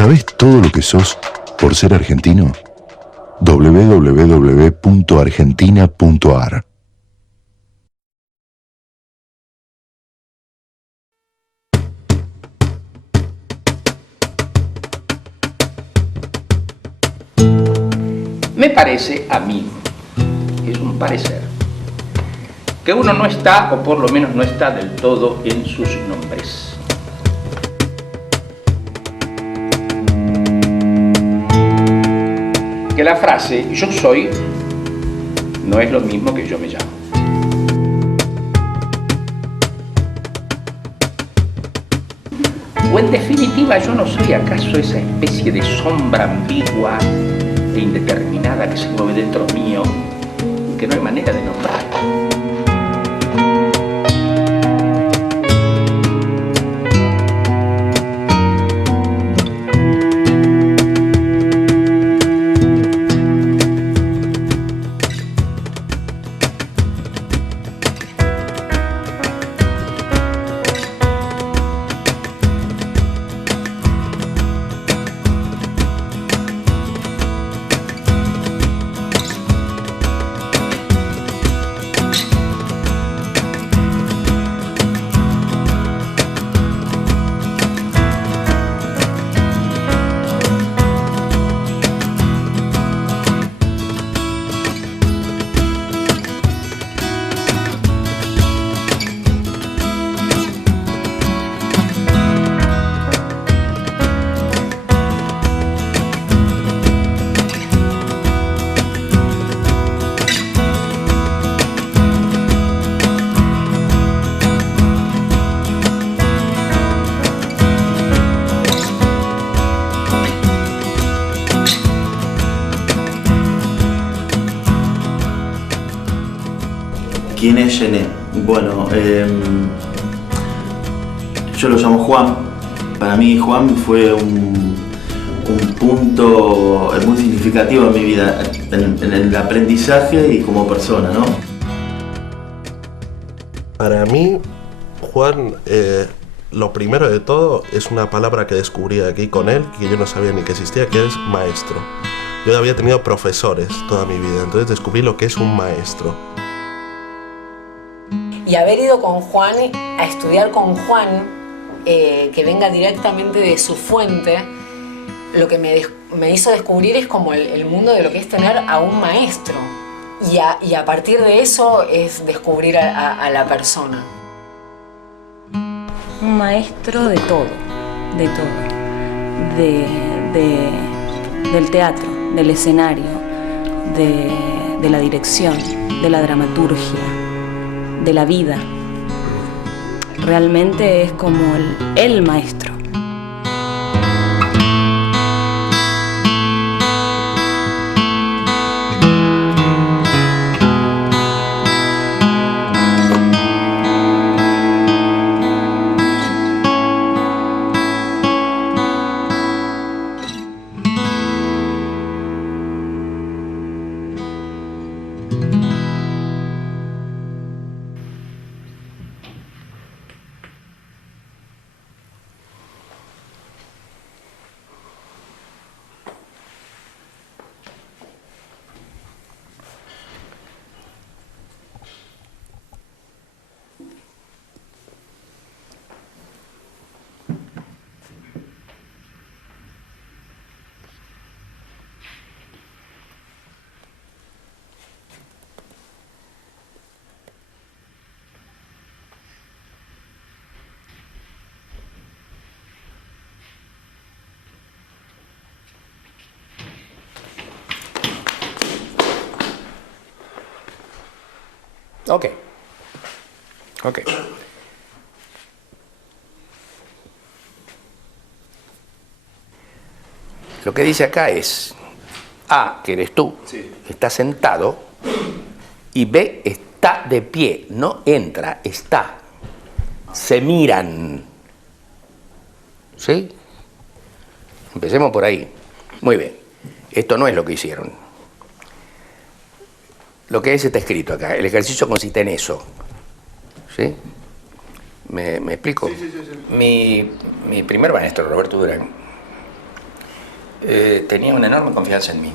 ¿Sabés todo lo que sos por ser argentino? www.argentina.ar. Me parece a mí, es un parecer, que uno no está, o por lo menos no está del todo en sus nombres. Que la frase "yo soy" no es lo mismo que "yo me llamo". O en definitiva, ¿yo no soy acaso esa especie de sombra ambigua e indeterminada que se mueve dentro mío y que no hay manera de nombrar? ¿Quién es Gené? Bueno, yo lo llamo Juan. Para mí Juan fue un punto muy significativo en mi vida, en el aprendizaje y como persona, ¿no? Para mí, Juan, lo primero de todo es una palabra que descubrí aquí con él, que yo no sabía ni que existía, que es maestro. Yo había tenido profesores toda mi vida, entonces descubrí lo que es un maestro. Y haber ido con Juan, a estudiar con Juan, que venga directamente de su fuente, lo que me hizo descubrir es como el mundo de lo que es tener a un maestro. Y a partir de eso es descubrir a la persona. Un maestro de todo, del teatro, del escenario, de la dirección, de la dramaturgia, de la vida. Realmente es como el maestro. Ok. Lo que dice acá es A, que eres tú, sí, está sentado, y B, está de pie, no entra, está. Se miran. ¿Sí? Empecemos por ahí. Muy bien. Esto no es lo que hicieron. Lo que es está escrito acá. El ejercicio consiste en eso. ¿Sí? ¿Me explico? Sí. Mi primer maestro, Roberto Durán, tenía una enorme confianza en mí.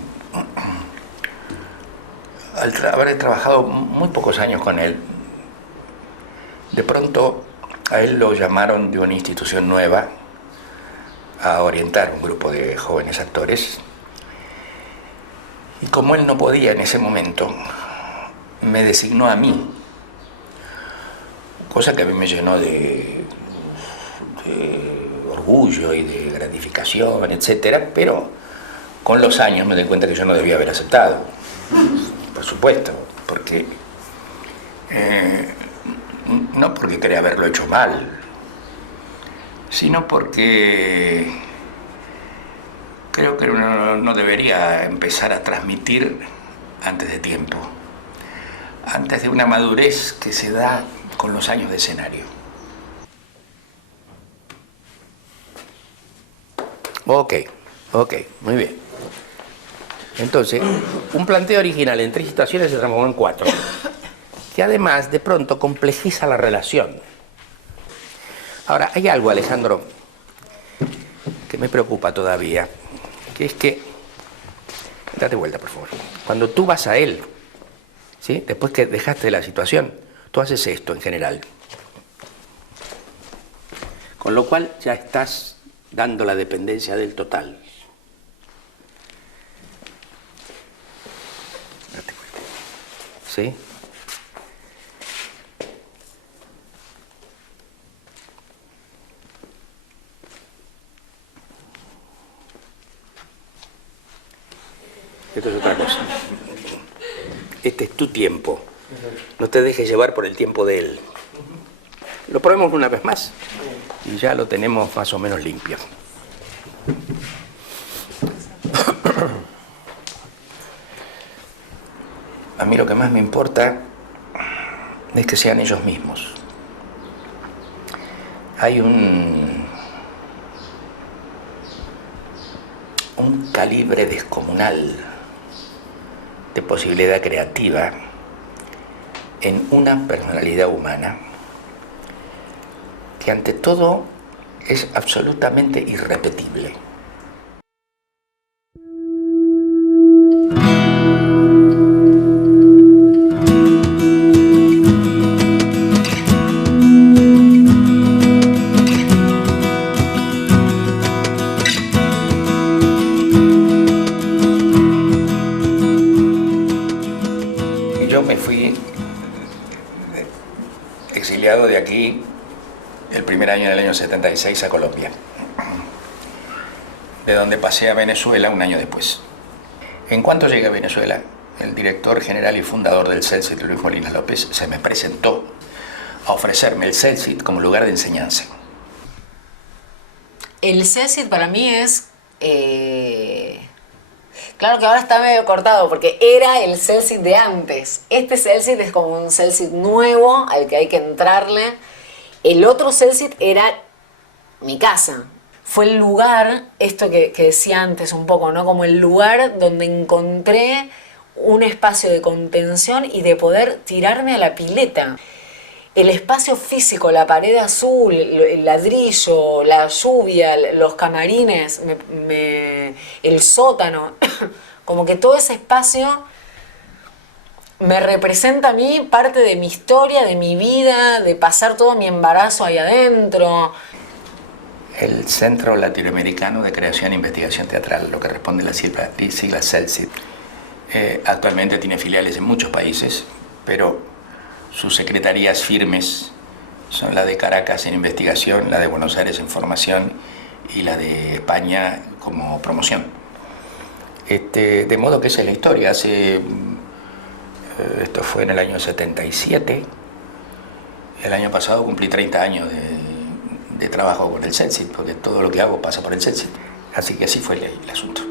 Al haber trabajado muy pocos años con él, de pronto a él lo llamaron de una institución nueva a orientar un grupo de jóvenes actores. Y como él no podía en ese momento, me designó a mí, cosa que a mí me llenó de orgullo y de gratificación, etcétera, pero con los años me di cuenta que yo no debía haber aceptado, por supuesto, porque no porque quería haberlo hecho mal, sino porque creo que uno no debería empezar a transmitir antes de tiempo, antes de una madurez que se da con los años de escenario. Ok, muy bien. Entonces, un planteo original en 3 situaciones se transformó en 4, que además de pronto complejiza la relación. Ahora, hay algo, Alejandro, que me preocupa todavía, que es que, date vuelta, por favor, cuando tú vas a él, ¿sí? Después que dejaste la situación, tú haces esto en general. Con lo cual ya estás dando la dependencia del total. Date cuenta. ¿Sí? Esto es otra cosa. Este es tu tiempo. No te dejes llevar por el tiempo de él. Lo probemos una vez más y ya lo tenemos más o menos limpio. A mí lo que más me importa es que sean ellos mismos. Hay un calibre descomunal de posibilidad creativa en una personalidad humana que ante todo es absolutamente irrepetible. Yo me fui exiliado de aquí el primer año del año 76 a Colombia, de donde pasé a Venezuela un año después. En cuanto llegué a Venezuela, el director general y fundador del CELCIT, Luis Molina López, se me presentó a ofrecerme el CELCIT como lugar de enseñanza. El CELCIT para mí es... Claro que ahora está medio cortado porque era el CELCIT de antes. Este CELCIT es como un CELCIT nuevo al que hay que entrarle. El otro CELCIT era mi casa. Fue el lugar, esto que decía antes un poco, ¿no? Como el lugar donde encontré un espacio de contención y de poder tirarme a la pileta. El espacio físico, la pared azul, el ladrillo, la lluvia, los camarines, el sótano, como que todo ese espacio me representa a mí parte de mi historia, de mi vida, de pasar todo mi embarazo ahí adentro. El Centro Latinoamericano de Creación e Investigación Teatral, lo que responde a la sigla CELCIT, actualmente tiene filiales en muchos países, pero sus secretarías firmes son la de Caracas en investigación, la de Buenos Aires en formación y la de España como promoción. De modo que esa es la historia. Esto fue en el año 77. El año pasado cumplí 30 años de trabajo con el CELCIT, porque todo lo que hago pasa por el CELCIT. Así que así fue el asunto.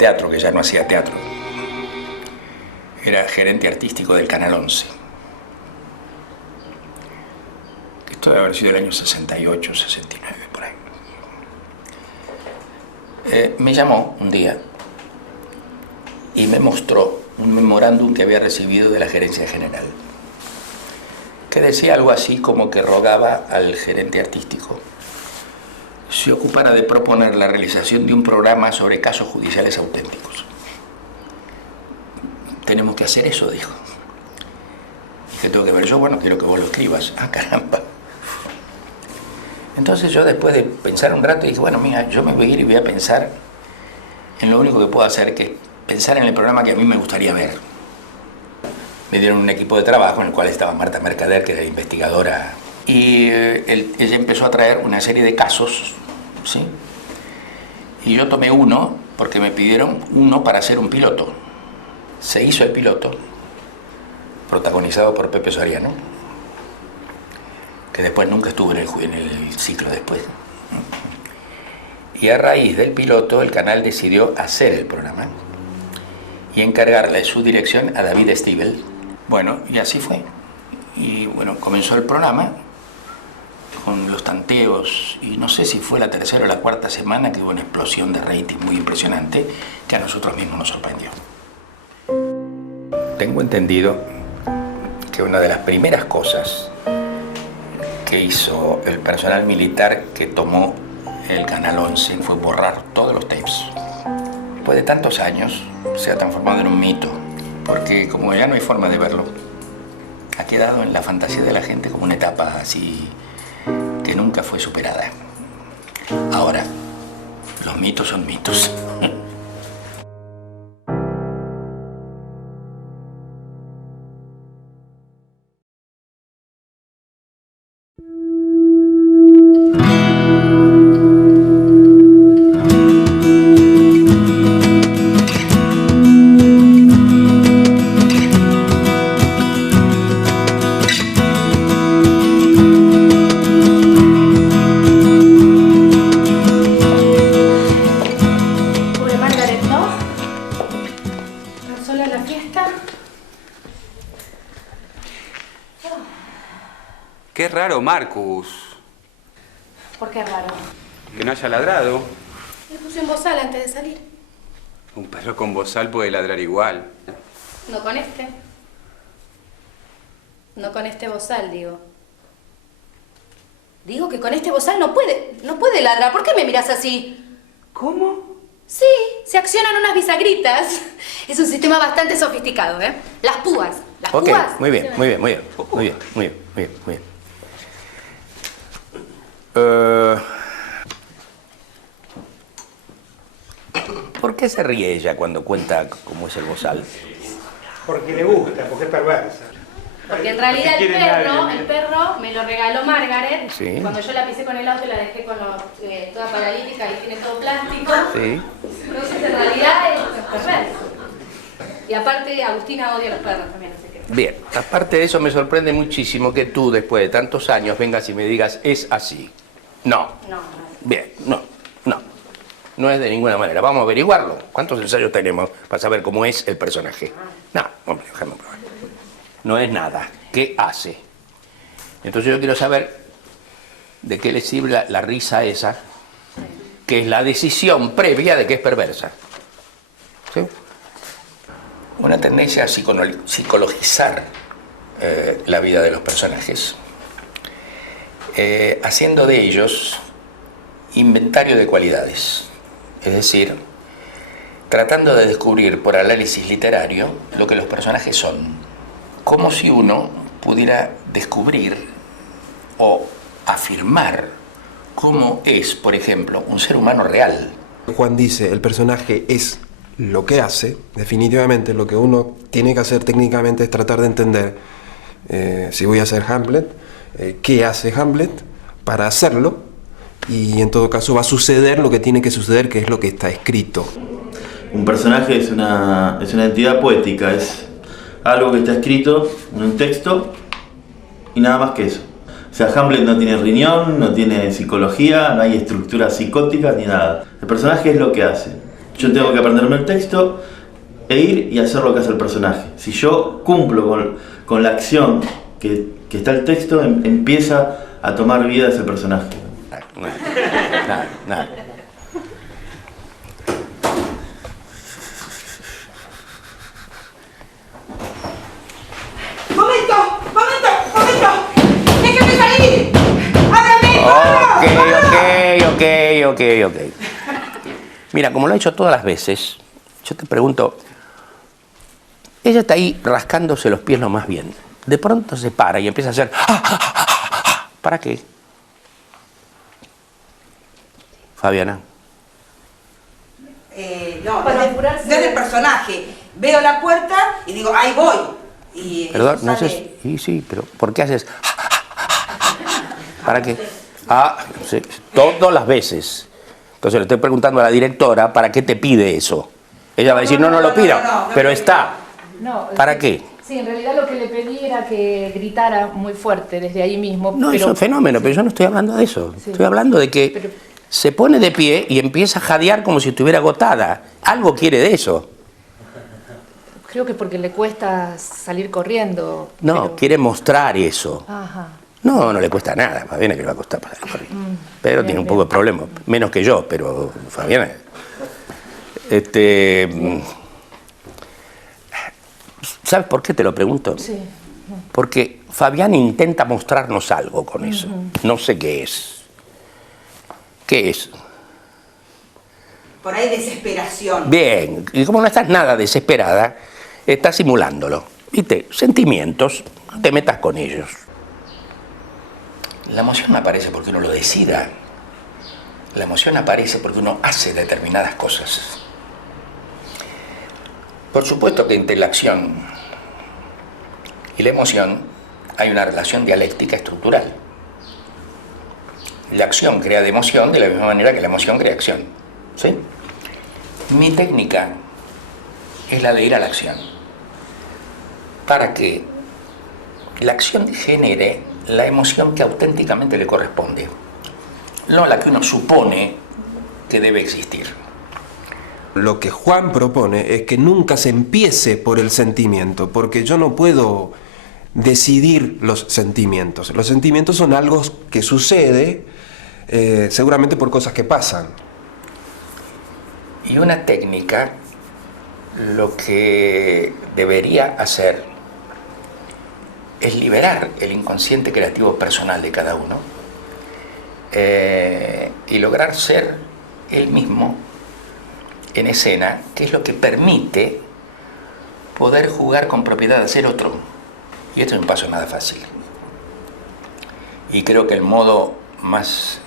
teatro, que ya no hacía teatro. Era gerente artístico del Canal 11. Esto debe haber sido el año 68, 69, por ahí. Me llamó un día y me mostró un memorándum que había recibido de la gerencia general, que decía algo así como que rogaba al gerente artístico se ocupara de proponer la realización de un programa sobre casos judiciales auténticos. Tenemos que hacer eso, dijo. ¿Qué tengo que ver yo? Bueno, quiero que vos lo escribas. Ah, caramba. Entonces yo, después de pensar un rato, dije, bueno, mira, yo me voy a ir y voy a pensar en lo único que puedo hacer, que es pensar en el programa que a mí me gustaría ver. Me dieron un equipo de trabajo en el cual estaba Marta Mercader, que era investigadora, y ella empezó a traer una serie de casos, ¿sí? Y yo tomé uno, porque me pidieron uno para hacer un piloto. Se hizo el piloto, protagonizado por Pepe Soriano, que después nunca estuvo en el ciclo después. Y a raíz del piloto, el canal decidió hacer el programa y encargarle su dirección a David Stiebel. Bueno, y así fue. Y bueno, comenzó el programa con los tanteos, y no sé si fue la tercera o la cuarta semana que hubo una explosión de rating muy impresionante que a nosotros mismos nos sorprendió. Tengo entendido que una de las primeras cosas que hizo el personal militar que tomó el Canal 11 fue borrar todos los tapes. Después de tantos años se ha transformado en un mito, porque como ya no hay forma de verlo, ha quedado en la fantasía de la gente como una etapa así que nunca fue superada. Ahora, los mitos son mitos. Qué raro, Marcus. ¿Por qué raro? Que no haya ladrado. Le puse en bozal antes de salir. Un perro con bozal puede ladrar igual. No con este. No con este bozal, digo. Digo que con este bozal no puede ladrar. ¿Por qué me miras así? ¿Cómo? Sí, se accionan unas bisagritas. Es un sistema bastante sofisticado, ¿eh? Las púas. Las púas. Muy bien, muy bien, muy bien. Muy bien, muy bien, muy bien, muy bien. ¿Por qué se ríe ella cuando cuenta cómo es el bozal? Porque le gusta, porque es perversa. Porque en realidad el perro me lo regaló Margaret. Sí. Cuando yo la pisé con el auto la dejé con toda paralítica y tiene todo plástico. Sí. Entonces en realidad es perverso. Y aparte Agustina odia a los perros también, no sé qué. Bien, aparte de eso me sorprende muchísimo que tú después de tantos años vengas y me digas es así. No. No. Bien, no. No es de ninguna manera. Vamos a averiguarlo. ¿Cuántos ensayos tenemos para saber cómo es el personaje? No, hombre, déjame probar. No es nada. ¿Qué hace? Entonces yo quiero saber de qué le sirve la risa esa, que es la decisión previa de que es perversa. ¿Sí? Una tendencia a psicologizar la vida de los personajes, haciendo de ellos inventario de cualidades. Es decir, tratando de descubrir por análisis literario lo que los personajes son, como si uno pudiera descubrir o afirmar cómo es, por ejemplo, un ser humano real. Juan dice, el personaje es lo que hace. Definitivamente lo que uno tiene que hacer técnicamente es tratar de entender, si voy a hacer Hamlet, qué hace Hamlet para hacerlo, y en todo caso va a suceder lo que tiene que suceder, que es lo que está escrito. Un personaje es una entidad poética, es algo que está escrito en un texto y nada más que eso. O sea, Hamlet no tiene riñón, no tiene psicología, no hay estructura psicótica ni nada. El personaje es lo que hace. Yo tengo que aprenderme el texto e ir y hacer lo que hace el personaje. Si yo cumplo con la acción que está el texto, empieza a tomar vida ese personaje. Nada. ¡Momento! ¡Déjame salir! ¡Ábrame! Ok. Mira, como lo he hecho todas las veces, yo te pregunto, ella está ahí rascándose los pies lo más bien. De pronto se para y empieza a hacer... ¿Para qué? Fabiana. Desde el personaje. Veo la puerta y digo, ahí voy. Y perdón, no es... Sí, pero ¿por qué haces...? ¿Para qué? Sí, todas las veces. Entonces le estoy preguntando a la directora, ¿para qué te pide eso? Ella va a decir, no lo pida, pero está. ¿Para qué? Sí, en realidad lo que le pedí era que gritara muy fuerte desde ahí mismo. No, es un fenómeno, pero yo no estoy hablando de eso. Sí. Estoy hablando de que se pone de pie y empieza a jadear como si estuviera agotada. Algo quiere de eso. Creo que porque le cuesta salir corriendo. No, quiere mostrar eso. Ajá. No le cuesta nada, Fabiana que le va a costar para salir corriendo. Pedro tiene un poco de problema, menos que yo, pero Fabiana... ¿Sabes por qué te lo pregunto? Sí. Porque Fabián intenta mostrarnos algo con eso. No sé qué es. ¿Qué es? Por ahí desesperación. Bien, y como no estás nada desesperada, estás simulándolo. ¿Viste? Sentimientos, no te metas con ellos. La emoción no aparece porque uno lo decida. La emoción aparece porque uno hace determinadas cosas. Por supuesto que entre la acción y la emoción hay una relación dialéctica estructural. La acción crea de emoción de la misma manera que la emoción crea acción. ¿Sí? Mi técnica es la de ir a la acción para que la acción genere la emoción que auténticamente le corresponde, no la que uno supone que debe existir. Lo que Juan propone es que nunca se empiece por el sentimiento, porque yo no puedo decidir los sentimientos. Los sentimientos son algo que sucede seguramente por cosas que pasan. Y una técnica lo que debería hacer es liberar el inconsciente creativo personal de cada uno y lograr ser él mismo en escena, que es lo que permite poder jugar con propiedad de ser otro. Y esto es un paso nada fácil. Y creo que el modo más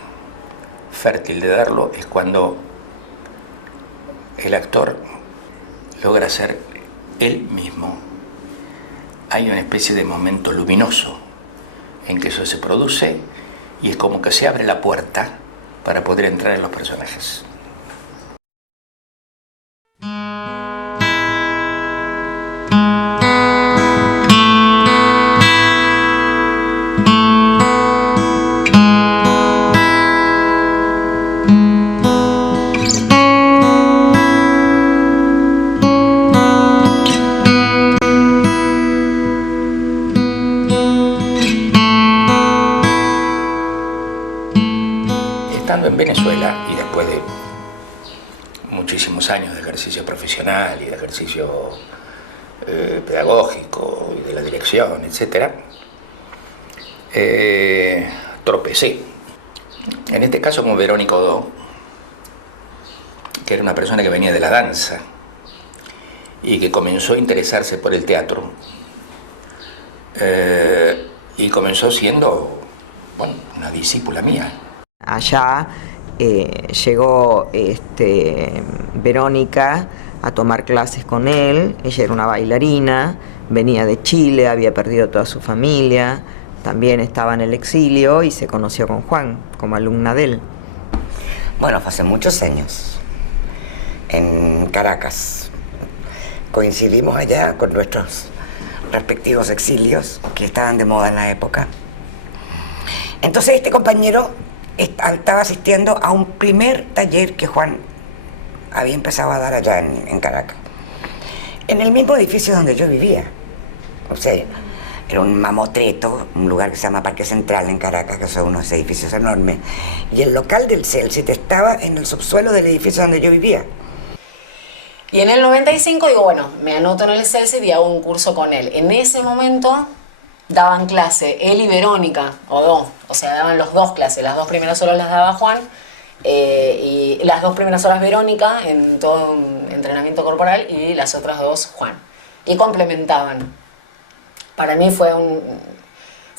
fértil de darlo es cuando el actor logra ser él mismo. Hay una especie de momento luminoso en que eso se produce y es como que se abre la puerta para poder entrar en los personajes. En Venezuela y después de muchísimos años de ejercicio profesional y de ejercicio pedagógico y de la dirección, etc., tropecé. En este caso con Verónica Odó, que era una persona que venía de la danza y que comenzó a interesarse por el teatro y comenzó siendo, bueno, una discípula mía. Allá llegó Verónica a tomar clases con él. Ella era una bailarina, venía de Chile, había perdido toda su familia, también estaba en el exilio y se conoció con Juan como alumna de él. Bueno, fue hace muchos años, en Caracas. Coincidimos allá con nuestros respectivos exilios que estaban de moda en la época. Entonces este compañero estaba asistiendo a un primer taller que Juan había empezado a dar allá en Caracas. En el mismo edificio donde yo vivía. O sea, era un mamotreto, un lugar que se llama Parque Central en Caracas, que son unos edificios enormes. Y el local del CELSIT estaba en el subsuelo del edificio donde yo vivía. Y en el 95 digo, bueno, me anoto en el CELSIT y hago un curso con él. En ese momento daban clase él y Verónica, o sea, daban los dos clases. Las 2 primeras horas las daba Juan y las 2 primeras horas Verónica en todo un entrenamiento corporal y las otras 2 Juan. Y complementaban. Para mí fueron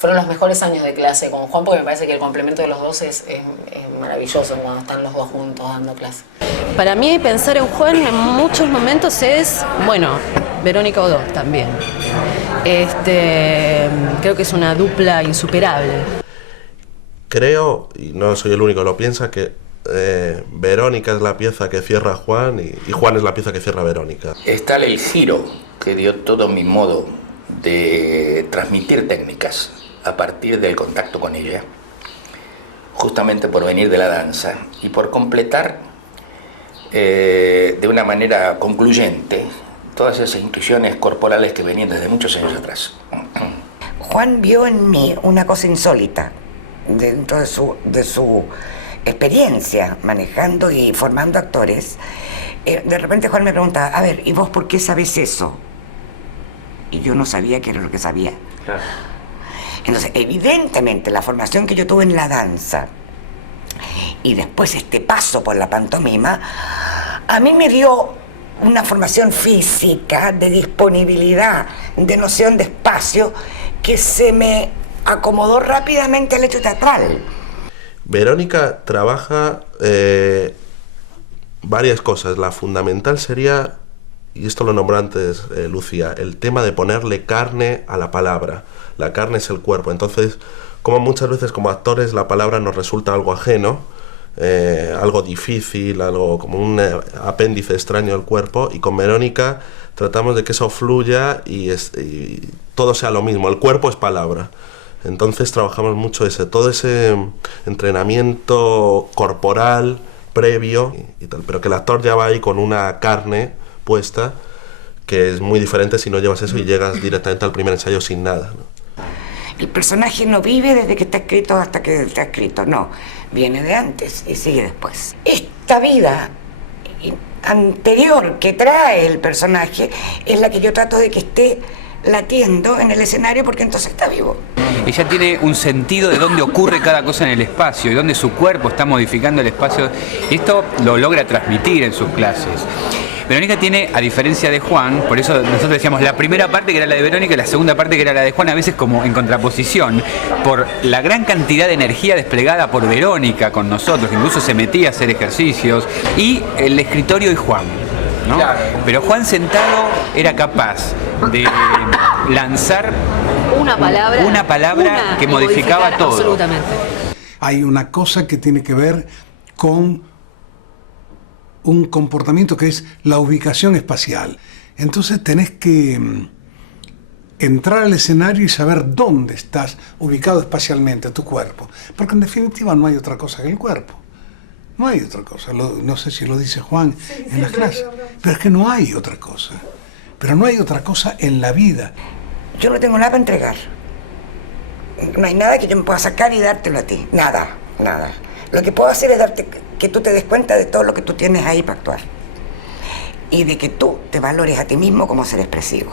los mejores años de clase con Juan, porque me parece que el complemento de los dos es maravilloso cuando están los dos juntos dando clase. Para mí pensar en Juan en muchos momentos es, bueno, Verónica Odó también. Creo que es una dupla insuperable. Creo, y no soy el único que lo piensa, que Verónica es la pieza que cierra a Juan y Juan es la pieza que cierra a Verónica. Está el giro que dio todo mi modo de transmitir técnicas a partir del contacto con ella, justamente por venir de la danza y por completar de una manera concluyente todas esas intuiciones corporales que venían desde muchos años atrás. Juan vio en mí una cosa insólita dentro de su experiencia manejando y formando actores. De repente Juan me pregunta, a ver, ¿y vos por qué sabés eso? Y yo no sabía qué era lo que sabía. Claro. Entonces, evidentemente, la formación que yo tuve en la danza y después este paso por la pantomima, a mí me dio una formación física, de disponibilidad, de noción de espacio, que se me acomodó rápidamente al hecho teatral. Verónica trabaja varias cosas. La fundamental sería, y esto lo nombró antes Lucía, el tema de ponerle carne a la palabra. La carne es el cuerpo. Entonces, como muchas veces como actores la palabra nos resulta algo ajeno, algo difícil, algo como un apéndice extraño del cuerpo, y con Verónica tratamos de que eso fluya y todo sea lo mismo. El cuerpo es palabra. Entonces trabajamos mucho todo ese entrenamiento corporal previo y tal, pero que el actor ya va ahí con una carne puesta, que es muy diferente si no llevas eso y llegas directamente al primer ensayo sin nada, ¿no? El personaje no vive desde que está escrito hasta que está escrito, no. Viene de antes y sigue después. Esta vida anterior que trae el personaje es la que yo trato de que esté latiendo en el escenario, porque entonces está vivo. Ella tiene un sentido de dónde ocurre cada cosa en el espacio y dónde su cuerpo está modificando el espacio. Y esto lo logra transmitir en sus clases. Verónica tiene, a diferencia de Juan, por eso nosotros decíamos la primera parte que era la de Verónica y la segunda parte que era la de Juan, a veces como en contraposición, por la gran cantidad de energía desplegada por Verónica con nosotros, que incluso se metía a hacer ejercicios, y el escritorio y Juan, ¿no? Claro. Pero Juan sentado era capaz de lanzar una palabra que modificaba todo. Absolutamente. Hay una cosa que tiene que ver con un comportamiento que es la ubicación espacial. Entonces tenés que entrar al escenario y saber dónde estás ubicado espacialmente, tu cuerpo. Porque en definitiva no hay otra cosa que el cuerpo. No hay otra cosa. No sé si lo dice Juan en las clases. Pero es que no hay otra cosa. Pero no hay otra cosa en la vida. Yo no tengo nada para entregar. No hay nada que yo me pueda sacar y dártelo a ti. Nada, nada. Lo que puedo hacer es darte que tú te des cuenta de todo lo que tú tienes ahí para actuar. Y de que tú te valores a ti mismo como ser expresivo.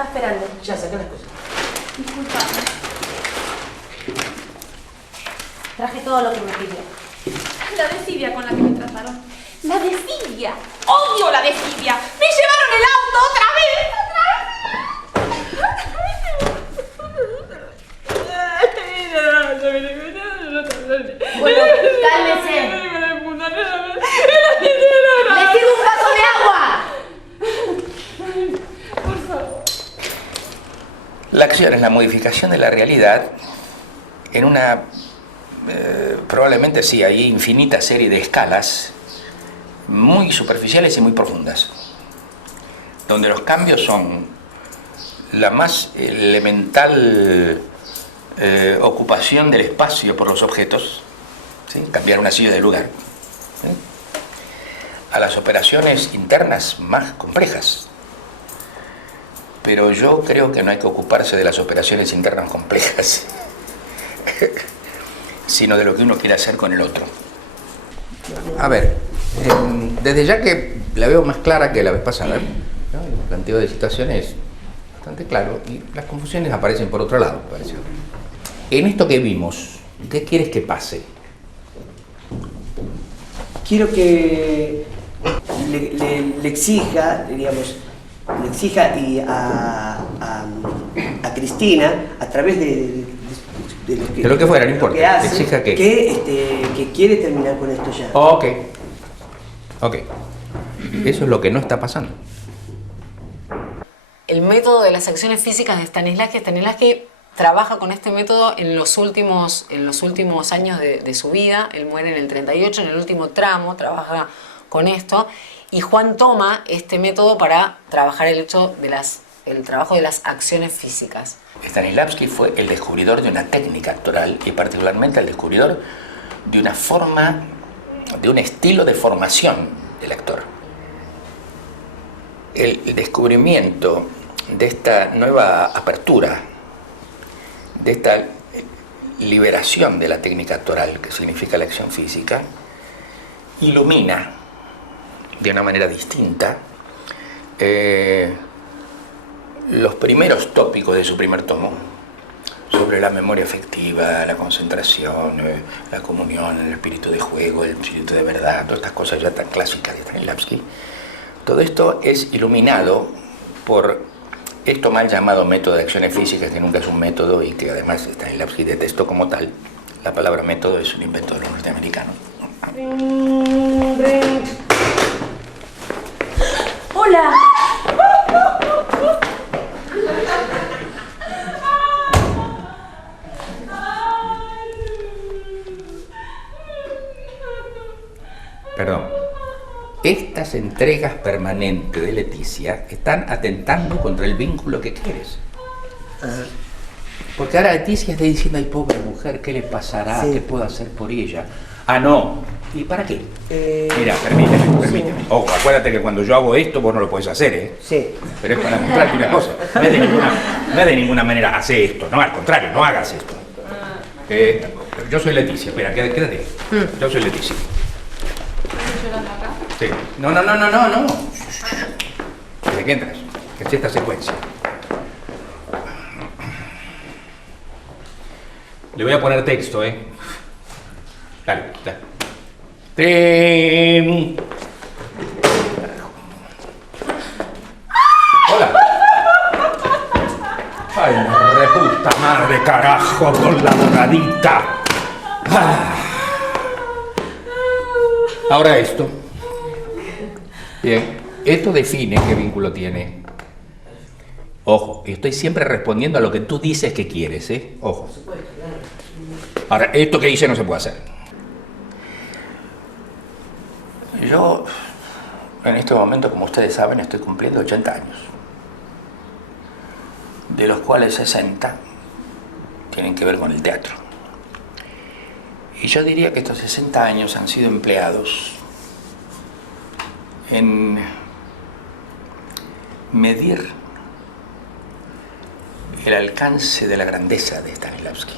estaba esperando. Ya, saca las cosas. Disculpame. Traje todo lo que me pidió. La desidia con la que me trataron. ¡La desidia! ¡Odio la desidia! ¡Me llevaron el auto otra vez! Bueno, cálmese. ¡Le sirvo un vaso de agua! Por favor. La acción es la modificación de la realidad en una, probablemente sí, hay infinitas serie de escalas muy superficiales y muy profundas, donde los cambios son la más elemental ocupación del espacio por los objetos, ¿sí? Cambiar una silla de lugar, ¿sí? A las operaciones internas más complejas. Pero yo creo que no hay que ocuparse de las operaciones internas complejas, sino de lo que uno quiere hacer con el otro. A ver, desde ya que la veo más clara que la vez pasada, ¿no? El planteo de situaciones es bastante claro y las confusiones aparecen por otro lado, me pareció. En esto que vimos, ¿qué quieres que pase? Quiero que le exija, digamos, le exija a Cristina, a través de lo que fuera, no importa. Que hace, exija que quiere terminar con esto ya. Ok. Eso es lo que no está pasando. El método de las acciones físicas de Stanislavski trabaja con este método en los últimos años de su vida. Él muere en el 38, en el último tramo trabaja con esto. Y Juan toma este método para trabajar el trabajo de las acciones físicas. Stanislavski fue el descubridor de una técnica actoral y particularmente el descubridor de una forma, de un estilo de formación del actor. El descubrimiento de esta nueva apertura, de esta liberación de la técnica actoral, que significa la acción física, ilumina de una manera distinta los primeros tópicos de su primer tomo, sobre la memoria afectiva, la concentración, la comunión, el espíritu de juego, el espíritu de verdad, todas estas cosas ya tan clásicas de Stanislavski. Todo esto es iluminado por esto mal llamado método de acciones físicas, que nunca es un método y que además Stanislavski detestó como tal. La palabra método es un invento de los norteamericanos. ¡Hola! Perdón. Estas entregas permanentes de Leticia están atentando contra el vínculo que quieres. Porque ahora Leticia está diciendo, ay, pobre mujer, ¿qué le pasará? ¿Qué puedo hacer por ella? Ah, no. ¿Y para qué? Mira, permíteme. Ojo, acuérdate que cuando yo hago esto vos no lo podés hacer, ¿eh? Sí. Pero es para mostrarte una cosa. No es de ninguna manera, hace esto. No, al contrario, no hagas esto. Yo soy Leticia, espera, quédate. Yo soy Leticia. ¿Estás llorando acá? Sí. No. ¿Desde qué entras? Que es esta secuencia. Le voy a poner texto, ¿eh? Dale. Hola. Ay, reputa madre, carajo, con la doradita. Ahora esto. Bien, esto define qué vínculo tiene. Ojo, estoy siempre respondiendo a lo que tú dices que quieres, ¿eh? Ojo. Ahora, esto que hice no se puede hacer. Yo, en este momento, como ustedes saben, estoy cumpliendo 80 años. De los cuales 60 tienen que ver con el teatro. Y yo diría que estos 60 años han sido empleados en medir el alcance de la grandeza de Stanislavski.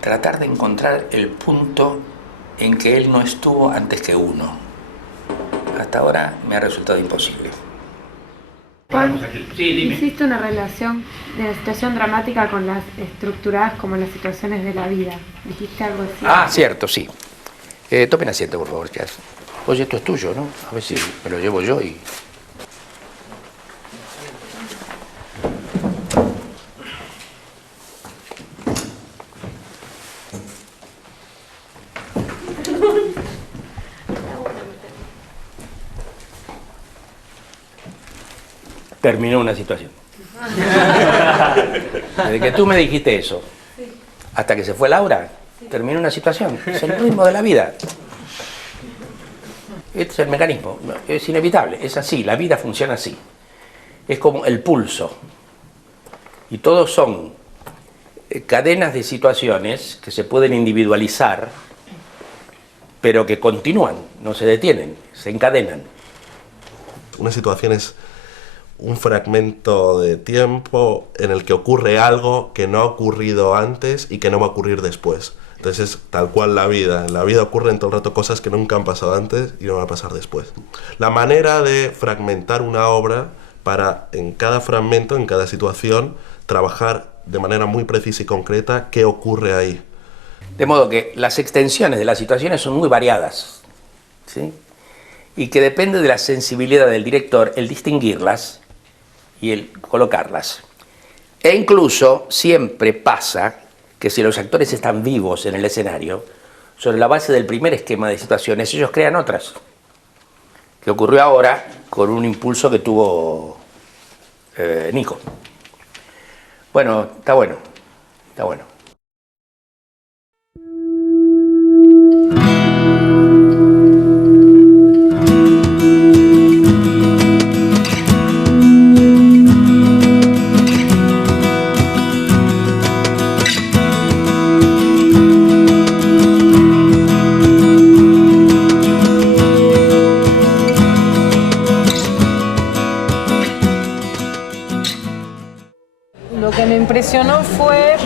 Tratar de encontrar el punto en que él no estuvo antes que uno, hasta ahora me ha resultado imposible. Juan, hiciste una relación de la situación dramática con las estructuradas como las situaciones de la vida. ¿Dijiste algo así? Ah, cierto, sí. Tomen asiento, por favor, chicas. Oye, esto es tuyo, ¿no? A ver si me lo llevo yo y... Terminó una situación. Desde que tú me dijiste eso, hasta que se fue Laura, terminó una situación. Es el ritmo de la vida. Este es el mecanismo. Es inevitable. Es así. La vida funciona así. Es como el pulso. Y todos son cadenas de situaciones que se pueden individualizar, pero que continúan, no se detienen, se encadenan. Una situación es un fragmento de tiempo en el que ocurre algo que no ha ocurrido antes y que no va a ocurrir después. Entonces es tal cual la vida. En la vida ocurren todo el rato cosas que nunca han pasado antes y no van a pasar después. La manera de fragmentar una obra para, en cada fragmento, en cada situación, trabajar de manera muy precisa y concreta qué ocurre ahí. De modo que las extensiones de las situaciones son muy variadas, ¿sí? Y que depende de la sensibilidad del director el distinguirlas y el colocarlas. E incluso siempre pasa que si los actores están vivos en el escenario, sobre la base del primer esquema de situaciones, ellos crean otras. Que ocurrió ahora con un impulso que tuvo Nico. Bueno, está bueno, está bueno. Lo que me impresionó fue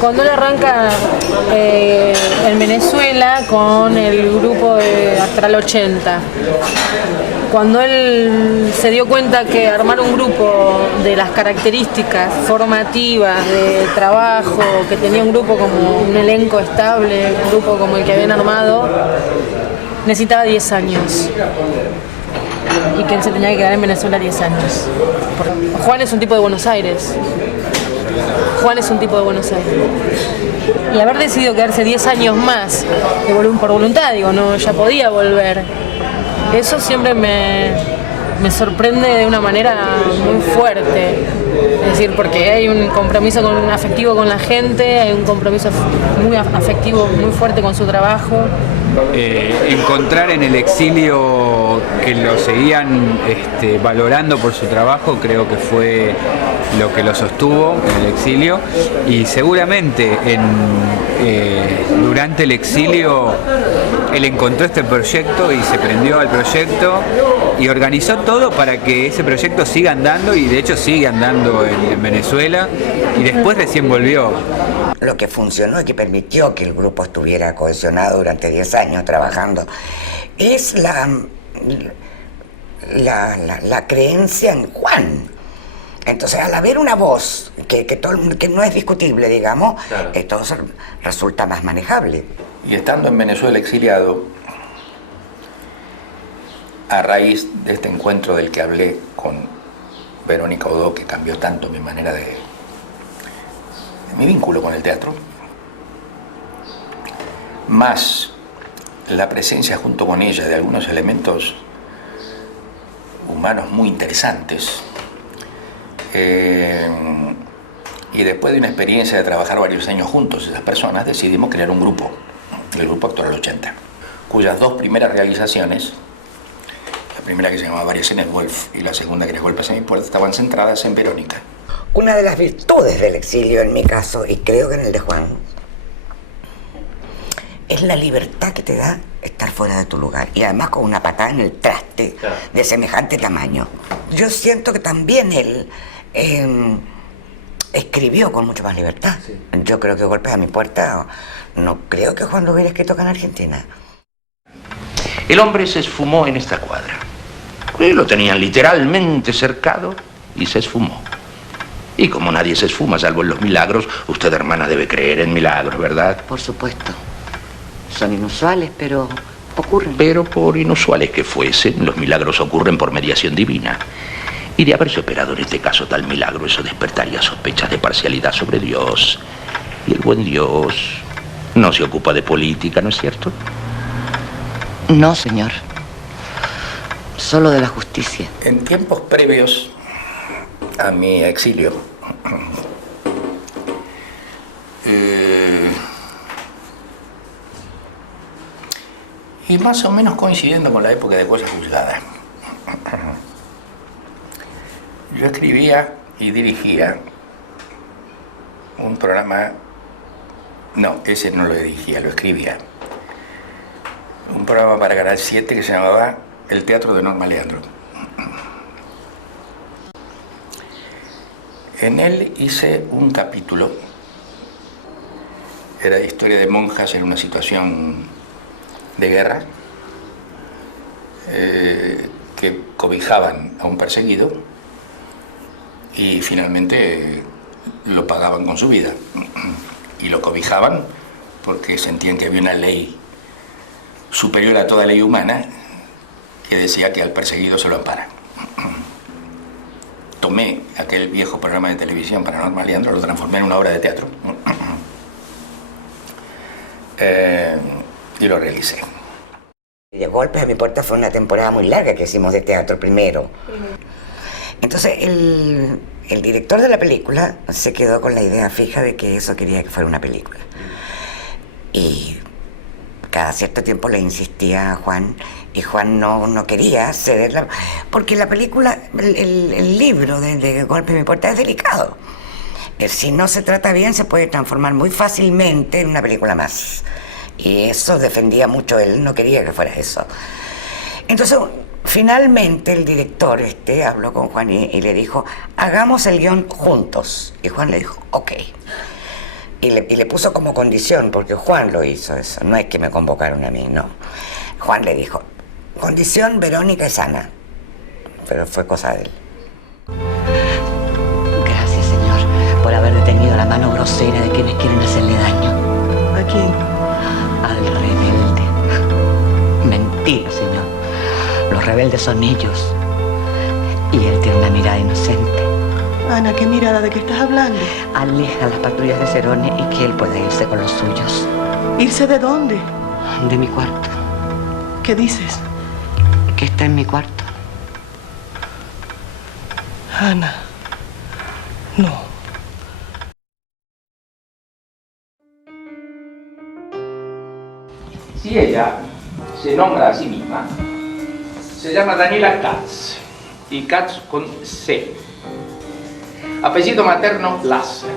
cuando él arranca en Venezuela con el grupo de Astral 80. Cuando él se dio cuenta que armar un grupo de las características formativas de trabajo, que tenía un grupo como un elenco estable, un grupo como el que habían armado, necesitaba 10 años. Y que él se tenía que quedar en Venezuela 10 años. Juan es un tipo de Buenos Aires. Juan es un tipo de Buenos Aires. Y haber decidido quedarse 10 años más, por voluntad, digo, no, ya podía volver. Eso siempre me sorprende de una manera muy fuerte. Es decir, porque hay un compromiso afectivo con la gente, hay un compromiso muy afectivo, muy fuerte con su trabajo. Encontrar en el exilio que lo seguían valorando por su trabajo, creo que fue lo que lo sostuvo en el exilio, y seguramente durante el exilio él encontró este proyecto y se prendió al proyecto y organizó todo para que ese proyecto siga andando, y de hecho sigue andando en Venezuela, y después recién volvió. Lo que funcionó y que permitió que el grupo estuviera cohesionado durante 10 años trabajando es la creencia en Juan. Entonces, al haber una voz que no es discutible, digamos, claro, todo resulta más manejable. Y estando en Venezuela exiliado, a raíz de este encuentro del que hablé con Verónica Odó, que cambió tanto mi manera de mi vínculo con el teatro, más la presencia junto con ella de algunos elementos humanos muy interesantes, y después de una experiencia de trabajar varios años juntos, esas personas, decidimos crear un grupo, el Grupo Astral 80, cuyas dos primeras realizaciones, la primera que se llamaba Variaciones Wolf y la segunda que era Golpes en mi puerta, estaban centradas en Verónica. Una de las virtudes del exilio, en mi caso, y creo que en el de Juan, es la libertad que te da estar fuera de tu lugar, y además con una patada en el traste, claro, de semejante tamaño. Yo siento que también él escribió con mucho más libertad. Sí. Yo creo que Golpes a mi puerta, no creo que Juan lo hubiera escrito acá en Argentina. El hombre se esfumó en esta cuadra. Lo tenían literalmente cercado y se esfumó. Y como nadie se esfuma salvo en los milagros, usted, hermana, debe creer en milagros, ¿verdad? Por supuesto. Son inusuales, pero ocurren. Pero por inusuales que fuesen, los milagros ocurren por mediación divina. Y de haberse operado en este caso tal milagro, eso despertaría sospechas de parcialidad sobre Dios. Y el buen Dios no se ocupa de política, ¿no es cierto? No, señor. Solo de la justicia. En tiempos previos a mi exilio, y más o menos coincidiendo con la época de Cosa Juzgada, yo escribía y dirigía un programa. No, ese no lo dirigía, lo escribía. Un programa para Canal 7 que se llamaba El Teatro de Norma Leandro. En él hice un capítulo. Era historia de monjas en una situación de guerra que cobijaban a un perseguido y finalmente lo pagaban con su vida. Y lo cobijaban porque sentían que había una ley superior a toda ley humana que decía que al perseguido se lo ampara. Tomé aquel viejo programa de televisión para Norma Leandro, lo transformé en una obra de teatro y lo realicé. De Golpes a mi puerta fue una temporada muy larga que hicimos de teatro primero. Entonces el director de la película se quedó con la idea fija de que eso quería que fuera una película. Y cada cierto tiempo le insistía a Juan, y Juan no quería cederla, porque la película, el libro de Golpe en mi puerta es delicado. Si no se trata bien, se puede transformar muy fácilmente en una película más. Y eso defendía mucho él, no quería que fuera eso. Entonces, finalmente el director habló con Juan y le dijo, hagamos el guión juntos. Y Juan le dijo, ok. Y le puso como condición, porque Juan lo hizo eso, no es que me convocaron a mí, no. Juan le dijo, condición, Verónica es Ana. Pero fue cosa de él. Gracias, señor, por haber detenido la mano grosera de quienes quieren hacerle daño. ¿A quién? Al rebelde. Mentira, señor. Los rebeldes son ellos. Y él tiene una mirada inocente. Ana, ¿qué mirada? ¿De qué estás hablando? Aleja las patrullas de Cerone y que él pueda irse con los suyos. ¿Irse de dónde? De mi cuarto. ¿Qué dices? Que está en mi cuarto. Ana, no. Si ella se nombra a sí misma, se llama Daniela Katz, y Katz con C. Apellido materno, Lasser.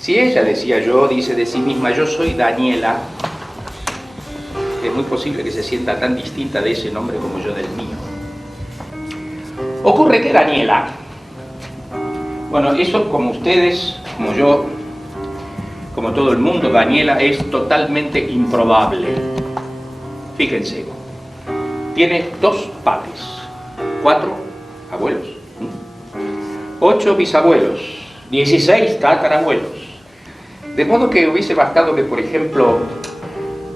Si ella, decía yo, dice de sí misma, yo soy Daniela, es muy posible que se sienta tan distinta de ese nombre como yo del mío. Ocurre que Daniela, bueno, eso como ustedes, como yo, como todo el mundo, Daniela es totalmente improbable. Fíjense, tiene 2 padres, 4 abuelos, 8 bisabuelos, 16 tatarabuelos. De modo que hubiese bastado que, por ejemplo,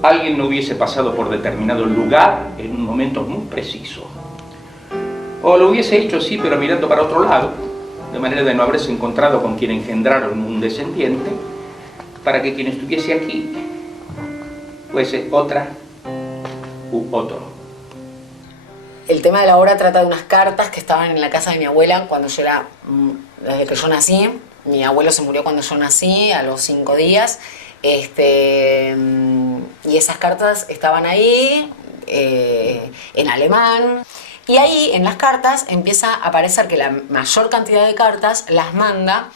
alguien no hubiese pasado por determinado lugar en un momento muy preciso. O lo hubiese hecho sí, pero mirando para otro lado, de manera de no haberse encontrado con quien engendraron un descendiente, para que quien estuviese aquí fuese otra u otro. El tema de la obra trata de unas cartas que estaban en la casa de mi abuela cuando yo era, desde que yo nací. Mi abuelo se murió cuando yo nací, a los 5 días. Y esas cartas estaban ahí, en alemán. Y ahí, en las cartas, empieza a aparecer que la mayor cantidad de cartas las manda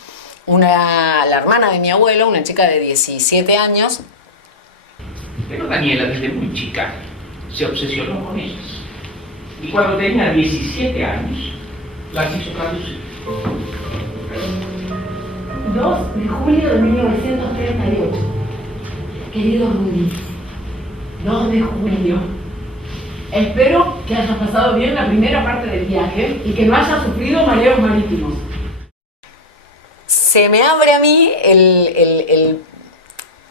la hermana de mi abuelo, una chica de 17 años. Pero Daniela, desde muy chica, se obsesionó con ellas. Y cuando tenía 17 años, las hizo traducir. 2 de julio de 1938. Querido Rudy, 2 de julio. Espero que hayas pasado bien la primera parte del viaje y que no hayas sufrido mareos marítimos. Se me abre a mí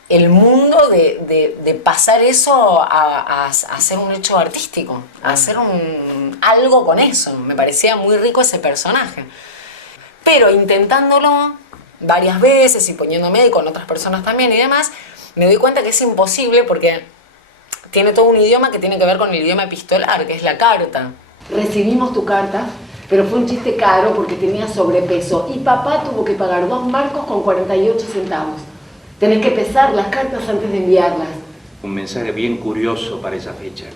el mundo de pasar eso a hacer un hecho artístico, a hacer algo con eso. Me parecía muy rico ese personaje. Pero intentándolo varias veces y poniéndome ahí con otras personas también y demás, me doy cuenta que es imposible porque tiene todo un idioma que tiene que ver con el idioma epistolar, que es la carta. Recibimos tu carta, pero fue un chiste caro porque tenía sobrepeso y papá tuvo que pagar 2 marcos con 48 centavos. Tenés que pesar las cartas antes de enviarlas. Un mensaje bien curioso para esa fecha.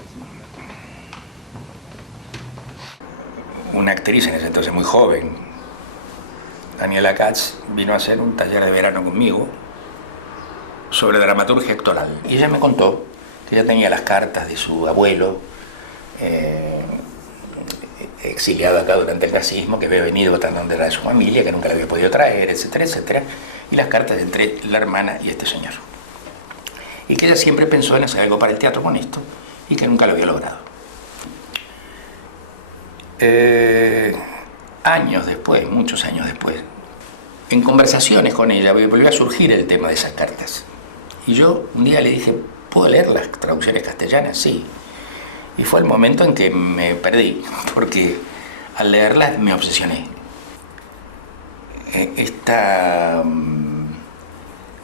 Una actriz en ese entonces muy joven, Daniela Katz, vino a hacer un taller de verano conmigo sobre dramaturgia actoral. Y ella me contó que ella tenía las cartas de su abuelo, exiliado acá durante el nazismo, que había venido votando donde era de su familia, que nunca le había podido traer, etcétera, etcétera, y las cartas entre la hermana y este señor. Y que ella siempre pensó en hacer algo para el teatro con esto, y que nunca lo había logrado. Años después, muchos años después, en conversaciones con ella, volvió a surgir el tema de esas cartas. Y yo un día le dije, ¿puedo leer las traducciones castellanas? Sí. Y fue el momento en que me perdí, porque al leerlas me obsesioné. Esta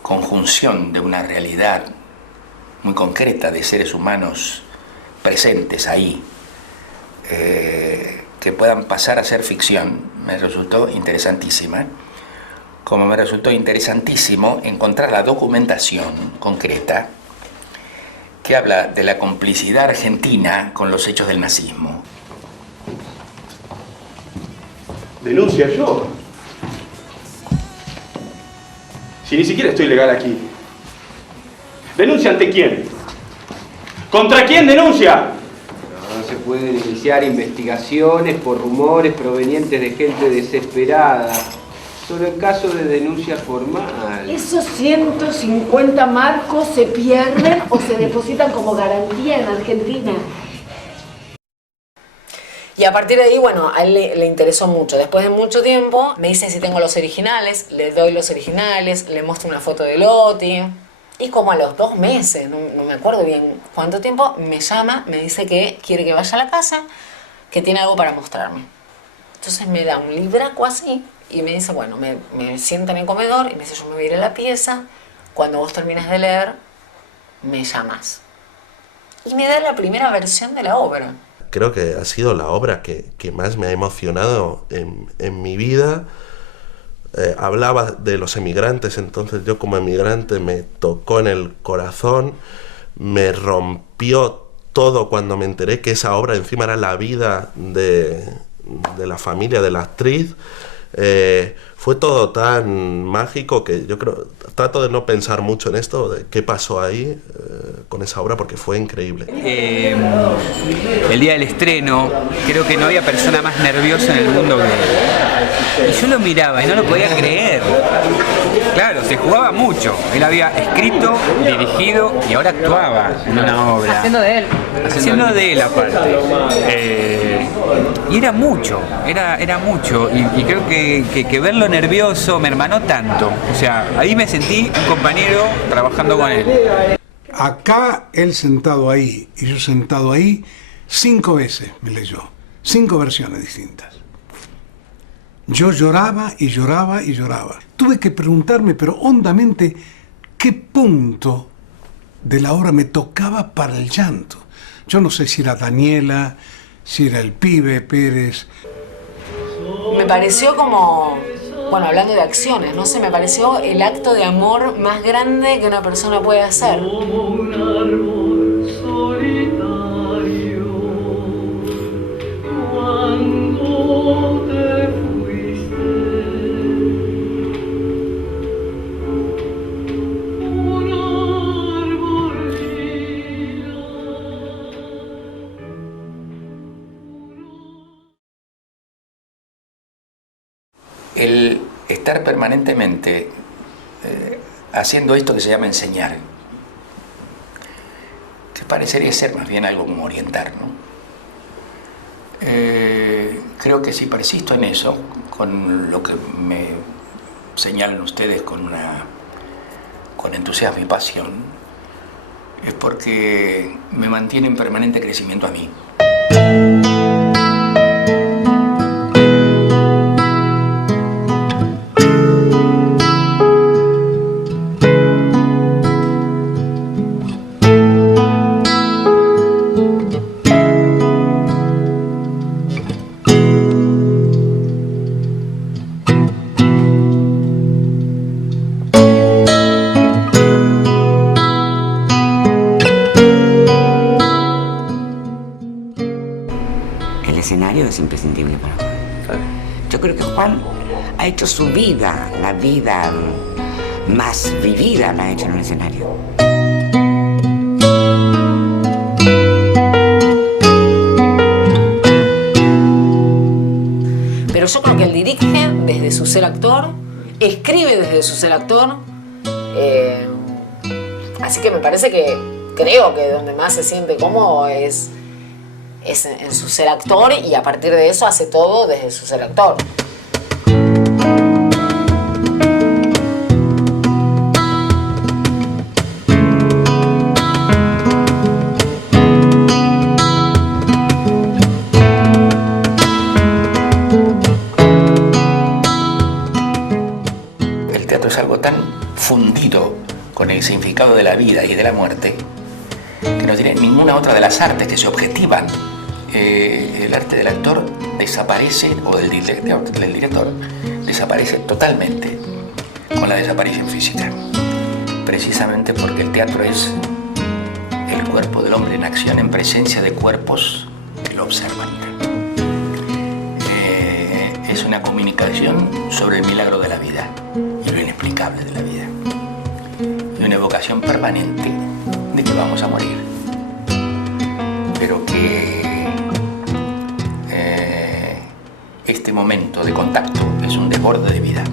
conjunción de una realidad muy concreta de seres humanos presentes ahí, que puedan pasar a ser ficción, me resultó interesantísima. Como me resultó interesantísimo encontrar la documentación concreta que habla de la complicidad argentina con los hechos del nazismo. ¿Denuncia yo? Si ni siquiera estoy legal aquí. ¿Denuncia ante quién? ¿Contra quién denuncia? No se pueden iniciar investigaciones por rumores provenientes de gente desesperada. Solo en caso de denuncia formal. ¿Esos 150 marcos se pierden o se depositan como garantía en Argentina? Y a partir de ahí, bueno, a él le interesó mucho. Después de mucho tiempo, me dice si tengo los originales, le doy los originales, le muestro una foto de Loti. Y como a los 2 meses, no me acuerdo bien cuánto tiempo, me llama, me dice que quiere que vaya a la casa, que tiene algo para mostrarme. Entonces me da un libraco así y me dice, bueno, me sienta en el comedor y me dice, yo me voy a ir a la pieza, cuando vos termines de leer, me llamas. Y me da la primera versión de la obra. Creo que ha sido la obra que más me ha emocionado en mi vida. Hablaba de los emigrantes, entonces yo como emigrante me tocó en el corazón, me rompió todo cuando me enteré que esa obra encima era la vida de la familia de la actriz. Fue todo tan mágico que yo creo, trato de no pensar mucho en esto, de qué pasó ahí con esa obra, porque fue increíble. El día del estreno, creo que no había persona más nerviosa en el mundo que él. Y yo lo miraba y no lo podía creer. Claro, se jugaba mucho. Él había escrito, dirigido y ahora actuaba en una obra. Haciendo de él. Haciendo de él aparte. Y era mucho, era mucho. Y creo que verlo nervioso me hermanó tanto. O sea, ahí me sentí un compañero trabajando con él. Acá, él sentado ahí y yo sentado ahí, 5 veces me leyó. 5 versiones distintas. Yo lloraba y lloraba y lloraba. Tuve que preguntarme, pero hondamente, qué punto de la obra me tocaba para el llanto. Yo no sé si era Daniela, si era el pibe Pérez. Me pareció como, bueno, hablando de acciones, no sé, me pareció el acto de amor más grande que una persona puede hacer. El estar permanentemente haciendo esto que se llama enseñar, que parecería ser más bien algo como orientar, ¿no? Creo que si persisto en eso, con lo que me señalan ustedes con entusiasmo y pasión, es porque me mantiene en permanente crecimiento a mí. Es imprescindible para Juan. Yo creo que Juan ha hecho su vida, la vida más vivida la ha hecho en un escenario. Pero yo creo que él dirige desde su ser actor, escribe desde su ser actor, así que me parece que creo que donde más se siente cómodo es en su ser actor, y a partir de eso hace todo desde su ser actor. El teatro es algo tan fundido con el significado de la vida y de la muerte que no tiene ninguna otra de las artes que se objetivan. El arte del actor desaparece, o del director, desaparece totalmente con la desaparición física. Precisamente porque el teatro es el cuerpo del hombre en acción en presencia de cuerpos que lo observan. Es una comunicación sobre el milagro de la vida y lo inexplicable de la vida. Y una evocación permanente de que vamos a morir, pero que este momento de contacto es un desborde de vida.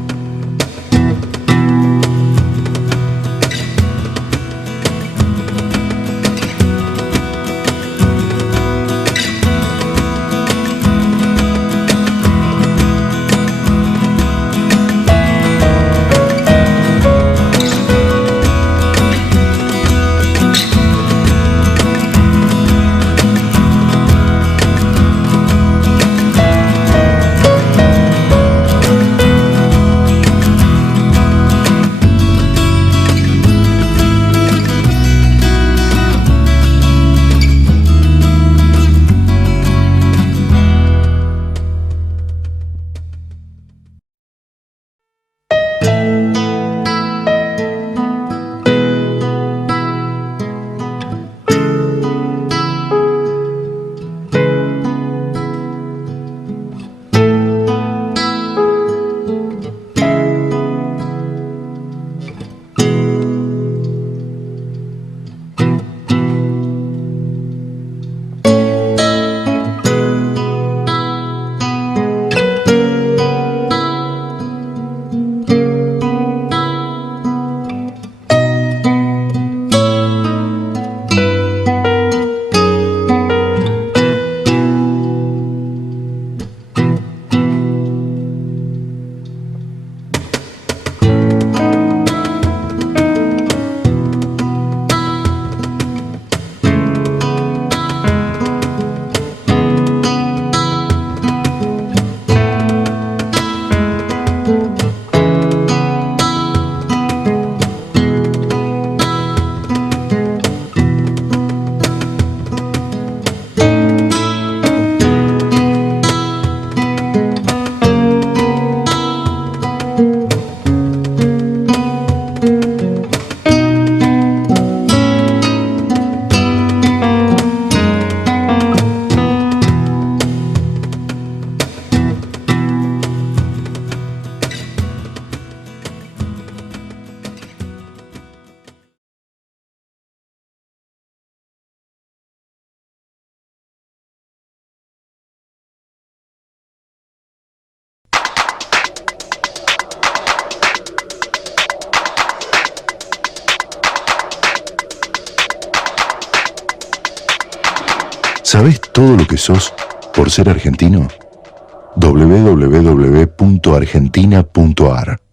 ¿Sabés todo lo que sos Por ser argentino, www.argentina.ar